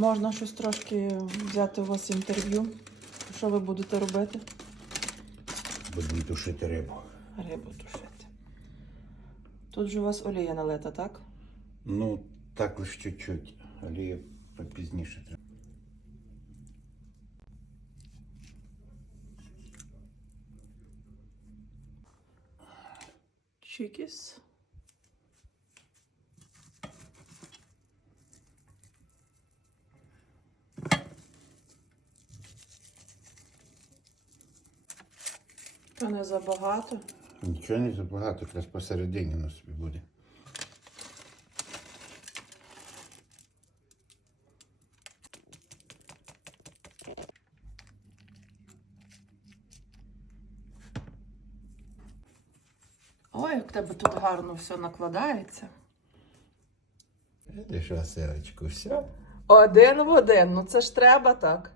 Можна щось трошки взяти у вас інтерв'ю. Що ви будете робити? Будемо тушити рибу. Рибу тушити. Тут же у вас олія налита, так? Ну, також чуть-чуть. Олія пізніше треба. Чикіс. То не забагато. Нічого не забагато, якраз посередині воно собі буде. Ой, як в тебе тут гарно все накладається. Видиш, Василечку, все. Один в один, ну це ж треба так.